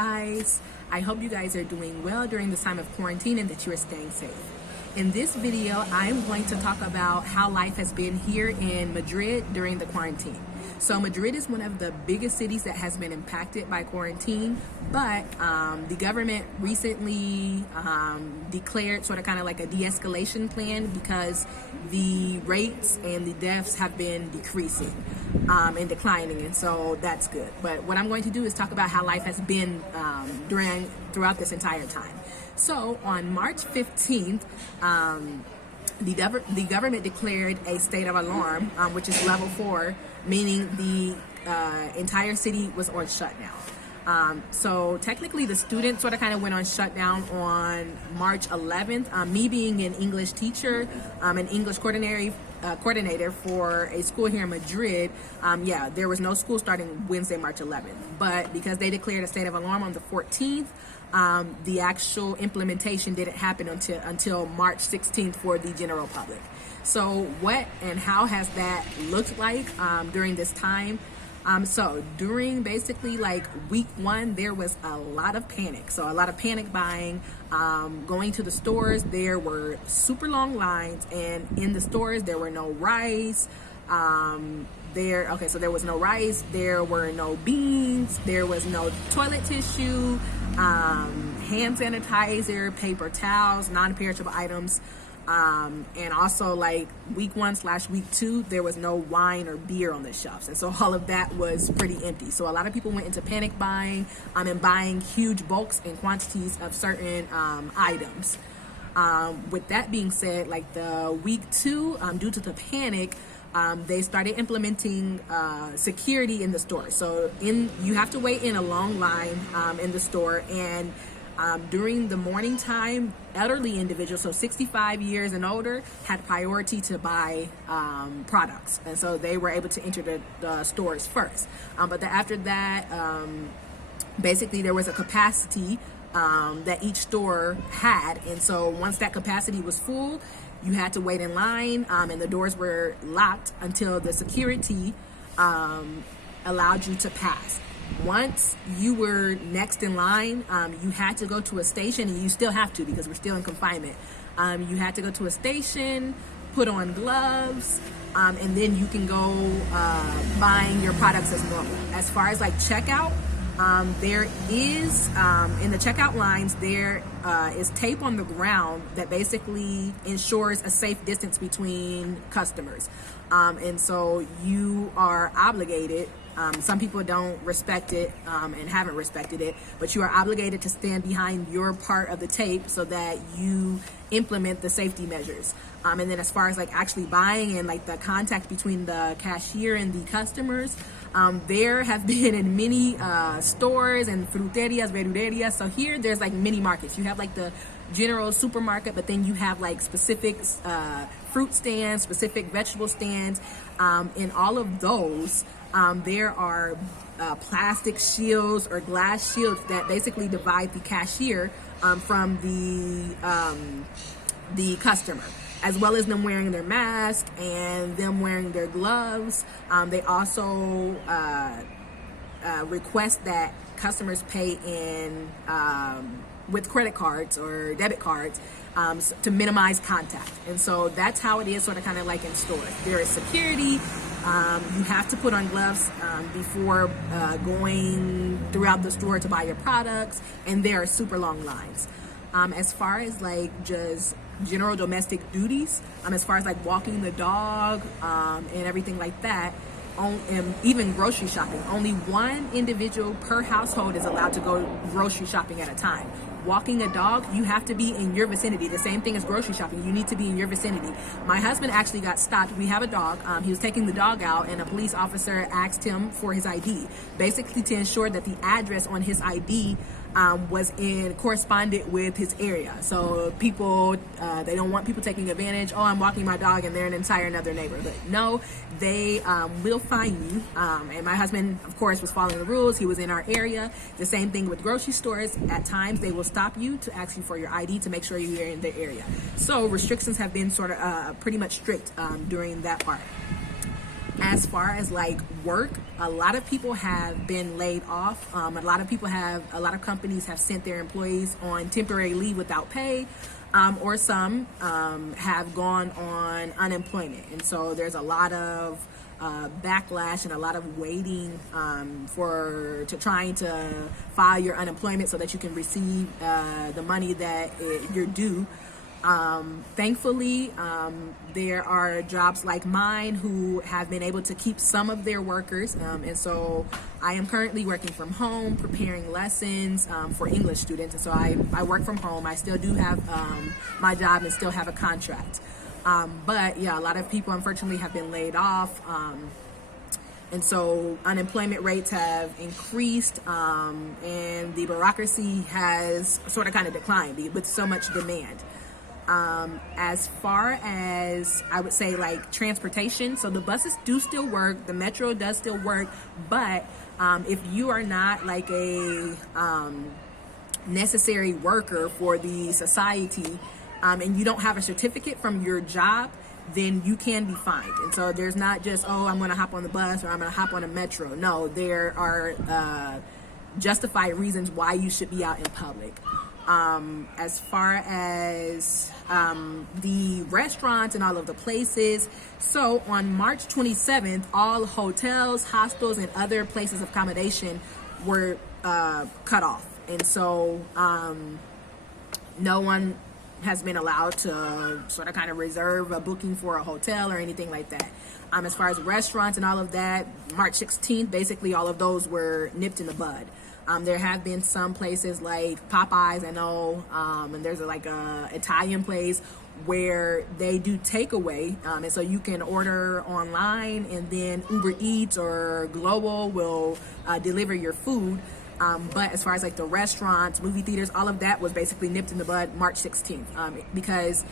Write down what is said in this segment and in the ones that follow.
guys, I hope you guys are doing well during this time of quarantine and that you are staying safe. In this video, I'm going to talk about how life has been here in Madrid during the quarantine. So Madrid is one of the biggest cities that has been impacted by quarantine, but the government recently declared sort of kind of like a de-escalation plan because the rates and the deaths have been decreasing and declining, and so that's good. But what I'm going to do is talk about how life has been throughout this entire time. So on March 15th, the government declared a state of alarm, which is level 4, meaning the entire city was on shutdown. So technically the students sort of kind of went on shutdown on March 11th. Me being an English teacher, an English coordinator for a school here in Madrid, there was no school starting Wednesday, March 11th. But because they declared a state of alarm on the 14th, the actual implementation didn't happen until March 16th for the general public. So what and how has that looked like during this time? So during basically like week 1, there was a lot of panic. So a lot of panic buying, going to the stores, there were super long lines, and in the stores there were no rice. So there was no rice, there were no beans, there was no toilet tissue, hand sanitizer, paper towels, non-perishable items. And also like week 1/week 2, there was no wine or beer on the shelves. And so all of that was pretty empty. So a lot of people went into panic buying and buying huge bulks and quantities of certain items. With that being said, like the week 2, due to the panic, they started implementing security in the store. So you have to wait in a long line in the store, and during the morning time, elderly individuals, so 65 years and older, had priority to buy products, and so they were able to enter the stores first. But after that, basically there was a capacity that each store had, and so once that capacity was full, you had to wait in line, and the doors were locked until the security allowed you to pass. Once you were next in line, you had to go to a station, and you still have to because we're still in confinement. You had to go to a station, put on gloves, and then you can go buying your products as normal. As far as like checkout, there is, in the checkout lines, there is tape on the ground that basically ensures a safe distance between customers. And so you are obligated, some people don't respect it and haven't respected it, but you are obligated to stand behind your part of the tape so that you implement the safety measures. And then as far as like actually buying and like the contact between the cashier and the customers, there have been in many stores and fruterias, verdurerias. So here there's like mini markets. You have like the general supermarket, but then you have like specific fruit stands, specific vegetable stands. In all of those, there are plastic shields or glass shields that basically divide the cashier from the customer, as well as them wearing their mask and them wearing their gloves. They also request that customers pay in with credit cards or debit cards to minimize contact. And so that's how it is sort of kind of like in stores. There is security. You have to put on gloves before going throughout the store to buy your products, and there are super long lines. As far as like just general domestic duties, as far as like walking the dog and everything like that, and even grocery shopping, only one individual per household is allowed to go grocery shopping at a time. Walking a dog, you have to be in your vicinity. The same thing as grocery shopping. You need to be in your vicinity. My husband actually got stopped. We have a dog. He was taking the dog out, and a police officer asked him for his ID, basically to ensure that the address on his ID corresponded with his area. So people, they don't want people taking advantage. Oh, I'm walking my dog and they're in an entire another neighborhood. No, they will fine you. And my husband, of course, was following the rules. He was in our area. The same thing with grocery stores. At times, they will stop you to ask you for your ID to make sure you're in the area. So restrictions have been sort of pretty much strict during that part. As far as like work, a lot of people have been laid off. A lot of companies have sent their employees on temporary leave without pay, or some have gone on unemployment. And so there's a lot of backlash and a lot of waiting to trying to file your unemployment so that you can receive the money that you're due. Thankfully, there are jobs like mine who have been able to keep some of their workers, and so I am currently working from home, preparing lessons for English students, and so I work from home. I still do have my job and still have a contract, but yeah, a lot of people unfortunately have been laid off, and so unemployment rates have increased, and the bureaucracy has sort of kind of declined with so much demand. As far as I would say like transportation, so the buses do still work, the metro does still work, but if you are not like a necessary worker for the society, and you don't have a certificate from your job, then you can be fined. And so there's not just, oh, I'm going to hop on the bus or I'm going to hop on a metro. No, there are justified reasons why you should be out in public. As far as the restaurants and all of the places, so on March 27th, all hotels, hostels, and other places of accommodation were cut off. And so no one has been allowed to sort of kind of reserve a booking for a hotel or anything like that. As far as restaurants and all of that, March 16th, basically all of those were nipped in the bud. There have been some places like Popeyes, I know, and there's like a Italian place where they do takeaway, and so you can order online and then Uber Eats or Global will deliver your food. But as far as like the restaurants, movie theaters, all of that was basically nipped in the bud March 16th, because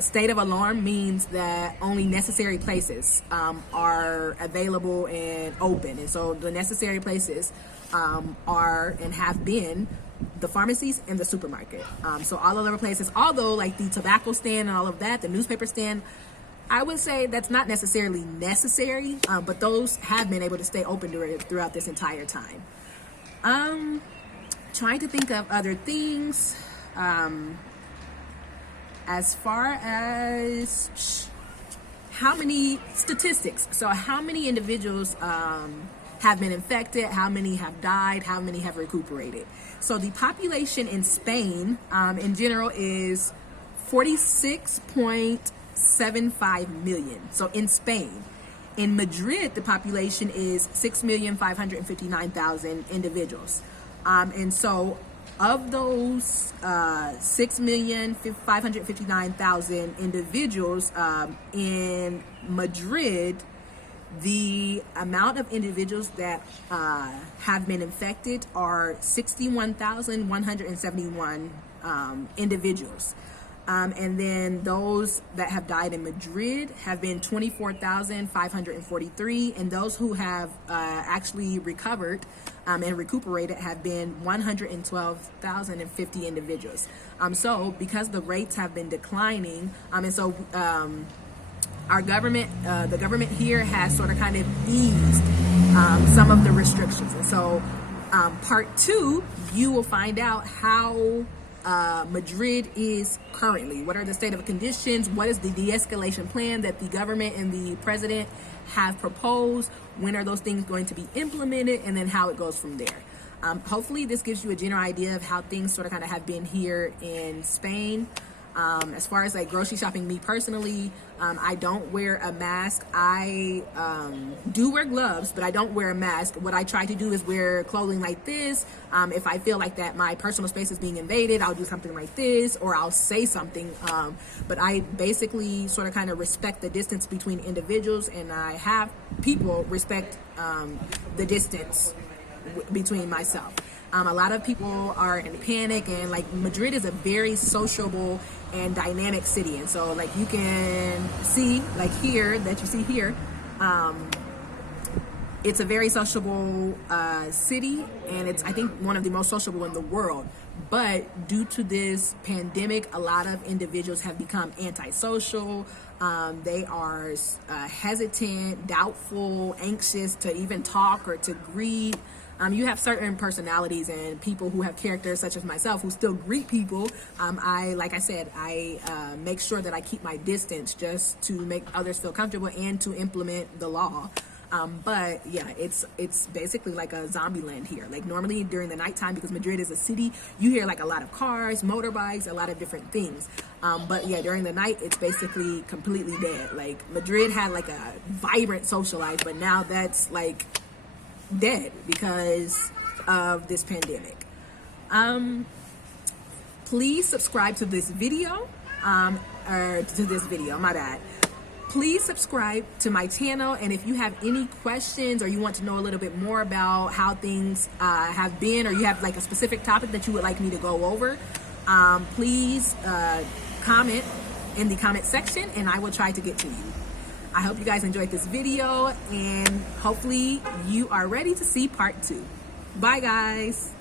state of alarm means that only necessary places are available and open. And so the necessary places are and have been the pharmacies and the supermarket. So all of the other places, although like the tobacco stand and all of that, the newspaper stand, I would say that's not necessarily necessary, but those have been able to stay open throughout this entire time. Trying to think of other things. As far as how many statistics, so how many individuals have been infected, how many have died, how many have recuperated. So the population in Spain in general is 46.75 million. So in Spain. In Madrid, the population is 6,559,000 individuals. And so of those 6,559,000 individuals in Madrid, the amount of individuals that have been infected are 61,171 individuals. And then those that have died in Madrid have been 24,543, and those who have actually recovered and recuperated have been 112,050 individuals. So because the rates have been declining, and so our government, the government here has sort of kind of eased some of the restrictions. And so part 2, you will find out how Madrid is currently. What are the state of conditions? What is the de-escalation plan that the government and the president have proposed? When are those things going to be implemented? And then how it goes from there. Hopefully this gives you a general idea of how things sort of kind of have been here in Spain. As far as like grocery shopping, me personally, I don't wear a mask. I do wear gloves, but I don't wear a mask. What I try to do is wear clothing like this. If I feel like that my personal space is being invaded, I'll do something like this, or I'll say something. But I basically sort of kind of respect the distance between individuals, and I have people respect the distance between myself. A lot of people are in panic, and like Madrid is a very sociable and dynamic city. And so like you can see like here that you see here, it's a very sociable city, and it's I think one of the most sociable in the world. But due to this pandemic, a lot of individuals have become antisocial. They are hesitant, doubtful, anxious to even talk or to greet. You have certain personalities and people who have characters, such as myself, who still greet people. Like I said, I make sure that I keep my distance just to make others feel comfortable and to implement the law. But yeah, it's basically like a zombie land here. Like normally during the nighttime, because Madrid is a city, you hear like a lot of cars, motorbikes, a lot of different things. But yeah, during the night, it's basically completely dead. Like Madrid had like a vibrant social life, but now that's like dead because of this pandemic. Please subscribe to this video, my bad. Please subscribe to my channel, and if you have any questions or you want to know a little bit more about how things have been, or you have like a specific topic that you would like me to go over, please comment in the comment section and I will try to get to you. I hope you guys enjoyed this video, and hopefully you are ready to see part 2. Bye guys.